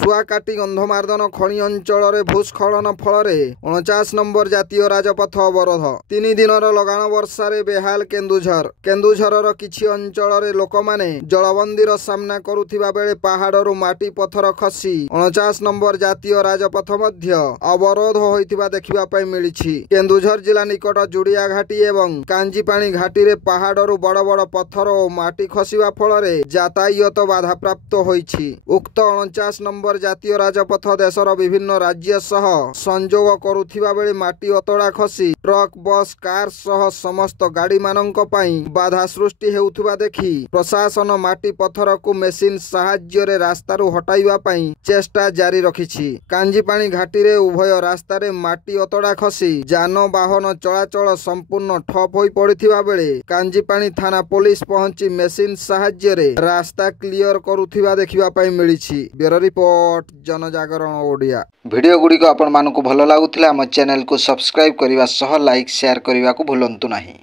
सुआकाटी गंधमार्दन खଣି अंचल भूस्खलन फल 49 नंबर जातीय राजपथ अवरोध 3 दिनर लगाण वर्षारे बेहाल केन्दुझर किछि अंचल लोक माने जलबंदीर सामना करुथिबा बेले पहाड़रू माटी पत्थर खसी 49 नंबर जातीय राजपथ मध्य अवरोध होइथिबा देखिबा पई मिलिछि। केन्दुझर जिला निकट जुड़िया घाटी एवं कांजीपाणी घाटी रे पहाड़रू बड़ बड़ पत्थर और माटी खसिबा फल यातायात बाधा प्राप्त होइछि। उक्त 49 नंबर जातीय राजपथ देशर विभिन्न राज्य सह संजोग करुथिबा बेले माटी अतड़ा खसी ट्रक बस कार सह समस्त गाड़ी मानक पई बाधा सृष्टि हेउथिबा देखि प्रशासन माटी पत्थर को मेसिन साहाय्य रे रास्तारू हटाइबा पई चेष्टा जारी रखिछि। कांजीपाणी घाटी रे उभय रास्ता रे माटी अतड़ा खसी जानवाहन चलाचल संपूर्ण ठप होई पड़िथिबा बेले कांजीपाणी थाना पुलिस पहुंची मेसिन साहाय्य रे रास्ता क्लियर करुथिबा देखिबा पई मिलिछि। ब्यूरो रिपोर्ट जनजागरण ओडिया। वीडियो गुड़िक आपण मानकु भल लागुथिला हम चैनल को सब्सक्राइब करिवा सह लाइक शेयर करिवा को भूलंतु नाही।